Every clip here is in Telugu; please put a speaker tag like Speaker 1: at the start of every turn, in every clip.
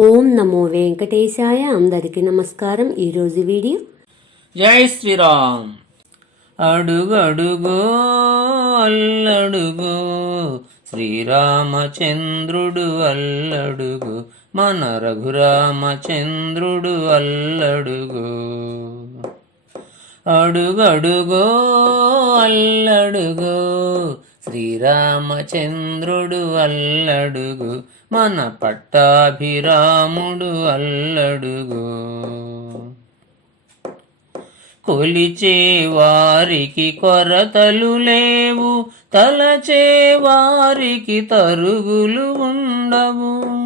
Speaker 1: ఓం నమో వెంకటేశాయ. అందరికీ నమస్కారం. ఈరోజు వీడియో
Speaker 2: జై శ్రీరామ్. అడుగడుగో అల్లడుగో శ్రీరామచంద్రుడు అల్లడుగు మన రఘురామచంద్రుడు అల్లడుగు. అడుగడుగో అల్లడుగో. శ్రీరామచంద్రుడు అల్లడుగు మన పట్టాభిరాముడు అల్లడుగు. కొలిచే వారికి కొరతలు లేవు తలచే వారికి తరుగులు ఉండవు.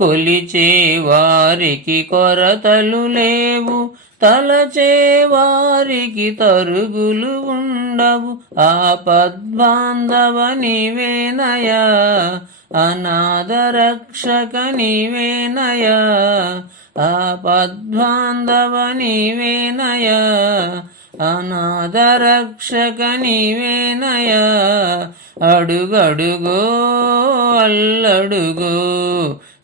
Speaker 2: కొలిచే వారికి కొరతలు లేవు తలచే వారికి తరుగులు ఉండవు. ఆ పద్బాంధవ అనాథ అనాథరక్షక నీవేనయా ఆ పద్బాంధవ అనాథ అనాథరక్షక నీవేనయా అడుగడుగో అల్లడుగో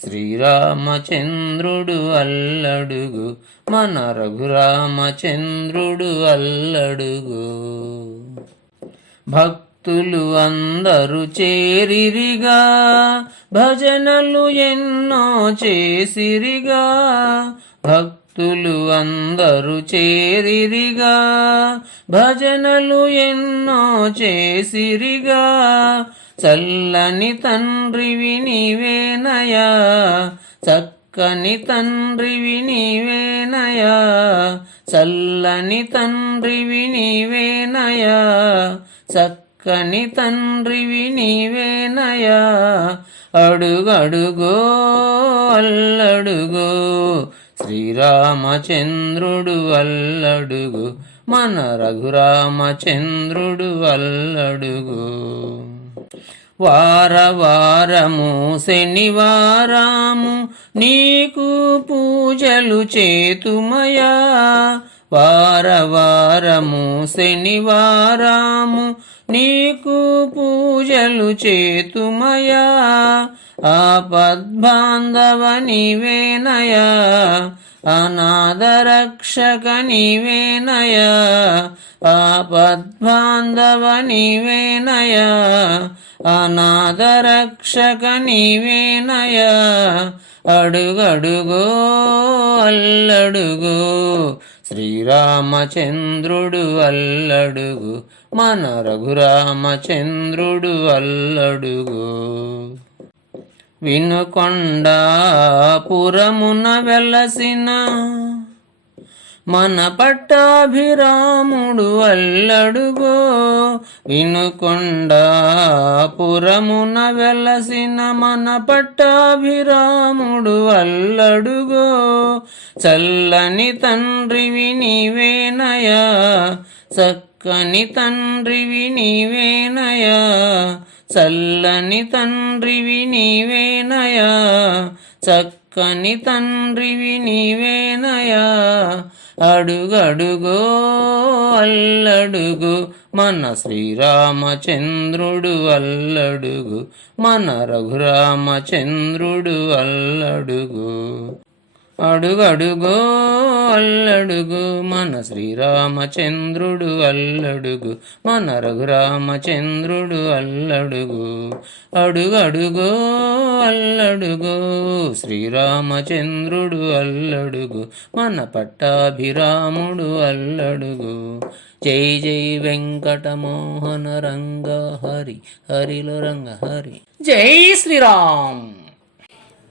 Speaker 2: శ్రీరామచంద్రుడు అల్లడుగు. మన రఘురామచంద్రుడు అల్లడుగు. భక్తులు అందరూ చేరిరిగా భజనలు ఎన్నో చేసిరిగా. భక్తులు అందరూ చేరిరిగా భజనలు ఎన్నో చేసిరిగా. చల్లని తండ్రివి నీవేనయా చక్కని తండ్రివి నీవేనయా చల్లని తండ్రివి నీవేనయా చక్కని తండ్రివి నీవేనయా అడుగడుగో అల్లడుగో శ్రీరామచంద్రుడు అల్లడుగు మన రఘురామచంద్రుడు అల్లడుగు. వారవారము శనివారాము నీకు పూజలు చేతుమయా? వారవారము శనివారాము నీకు పూజలు చేతుమయా? ఆపద్బాంధవ నీవేనయా అనాథ రక్షక నీవేనయా ఆపద్బాంధవ నీవేనయా అనాథ రక్షక అడుగడుగో అల్లడుగో శ్రీరామచంద్రుడు అల్లడుగు మన రఘురామచంద్రుడు అల్లడుగు. వినుకొండ పురమున వెలసిన మన పట్టాభిరాముడు అల్లడుగో. వినుకొండ పురమున వెలసిన మన పట్టాభిరాముడు అల్లడుగో. చల్లని తండ్రివి నీవేనయా చక్కని తండ్రివి నీవేనయా చల్లని తండ్రివి నీవేనయా చక్కని తండ్రివి నీవేనయా అడుగడుగో అల్లడుగు మన శ్రీరామచంద్రుడు అల్లడుగు మన రఘురామచంద్రుడు అల్లడుగు. అడుగడుగో అల్లడుగు మన శ్రీరామచంద్రుడు అల్లడుగు మన రఘురామచంద్రుడు అల్లడుగు అడుగడుగో అల్లడుగు శ్రీరామచంద్రుడు అల్లడుగు మన పట్టాభిరాముడు అల్లడుగు జై జై వెంకటమోహన రంగ హరి హరిలో రంగ హరి జై Shriram!